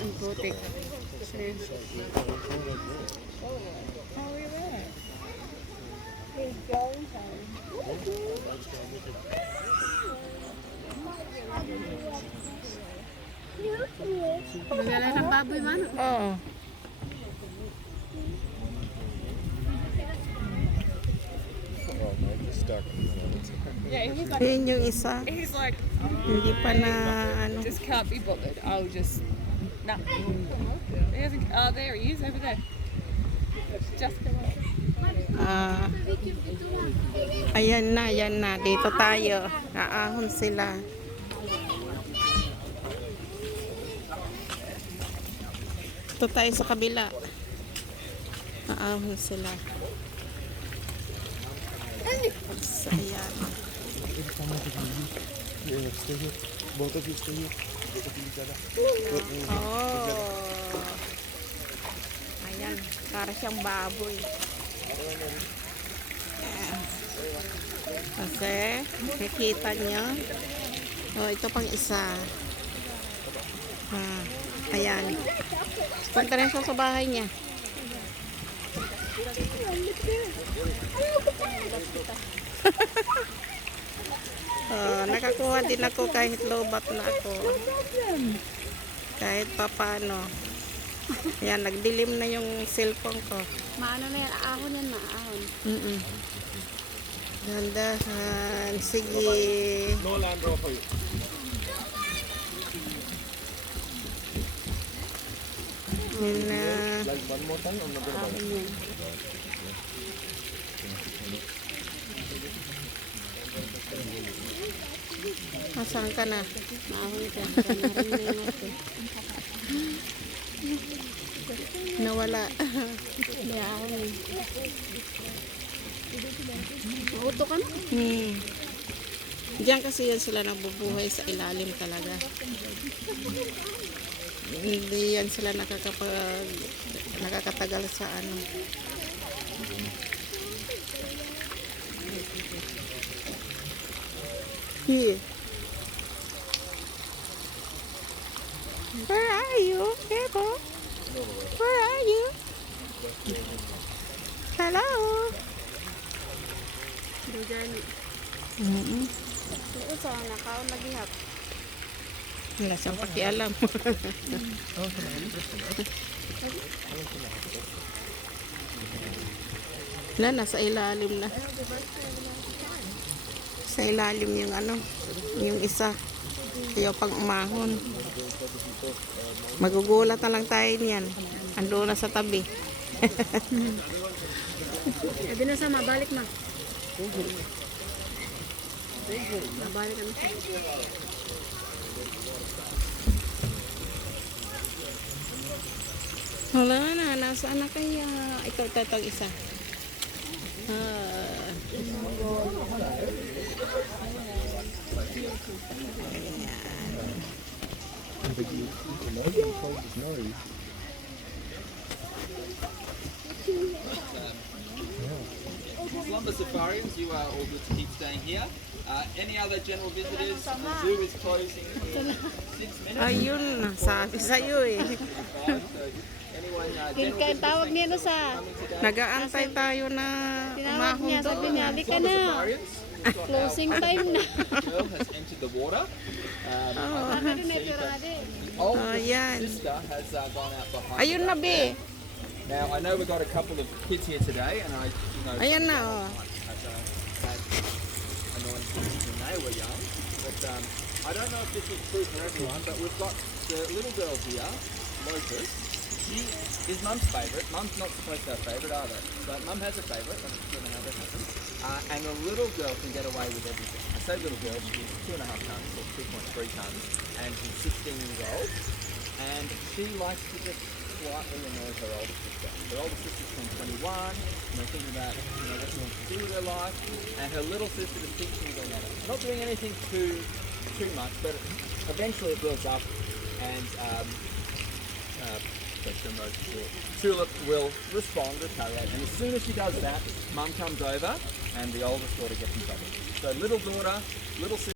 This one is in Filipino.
Ang putik. Sis. Oh, look at that. He's going home. Magala ng baboy man. Oo. Yeah, he's like, Yun yung isa. he's like, Hindi pa na ano. just can't be bothered. I'll just, nah. He hasn't, oh, there he is over there. Just come on. Ayan na, ayan na. Dito tayo. Aahon sila. Ito tayo sa kabila. Aahon sila. So, ayan. Both of you stay here. Both of you together. Oh. Ayan. Para siyang baboy. Ayan. Kasi, nakikita niyo. Oh, ito pang isa. Ayan. Punta rin siya sa bahay niya. Nakakuha din ako kahit lobat na ako. Kahit papano. Yan, nagdilim na yung cellphone ko. Maano na yan, ahon yan, maahon. Dandahan. Sige. No land rover for you. Yan na. Like one more time, I'm not gonna Ahon yan. Nasaan ka na? Maahon ito. Narinig natin. Nawala. Hindi, ahon yan. Mauto ka na? Diyan kasi yan sila nabubuhay sa ilalim talaga. Hindi yan sila nakakatagal sa ano. Here. Where are you? Bebo? Where are you? Hello? Dugani. Ito sa nakaon nagihap. Wala siyang pakialam. Wala, nasa ilalim na. Sa ilalim yung ano, yung isa. Kaya pang umahon. Magugulat na lang tayo niyan. Ando na sa tabi. Sabi na sa mabalik ma. Mabalik kami. Wala na, nasaan na kaya? Ito, isa. Lumber Safarians, you are all good to keep staying here. Any other general visitors? The zoo is closing in 6 minutes. Ayun, sabi sa'yo eh. Anyone, Kaya tawag niya no sa Nagaantay tayo na tinawag umahon niya, sabi doon. niya, halika na. Closing time na. girl has entered the water. Oh, Oldest yan. sister has gone out behind. Ayun na, be. Now I know we've got a couple of kids here today, and I, you know, Ayan na, oh. had annoying things when they were young. But I don't know if this is true for everyone, but we've got the little girl here, Lotus. She is Mum's favourite. Mum's not supposed to have favourite, are they? But Mum has a favourite. I'm just going to have that happen. And the little girl can get away with everything. I say little girl, she's 2.5 tons or 2.3 tons, and she's 16 years old. And she likes to just slightly annoy her older sister. Her older sister's from 21, and they're thinking about what she wants to do with her life. And her little sister is teaching her manner. Not doing anything too much, but eventually it builds up, and Tulip will respond, retaliate, and as soon as she does that, Mum comes over and the oldest daughter gets in trouble. So little daughter, little sister.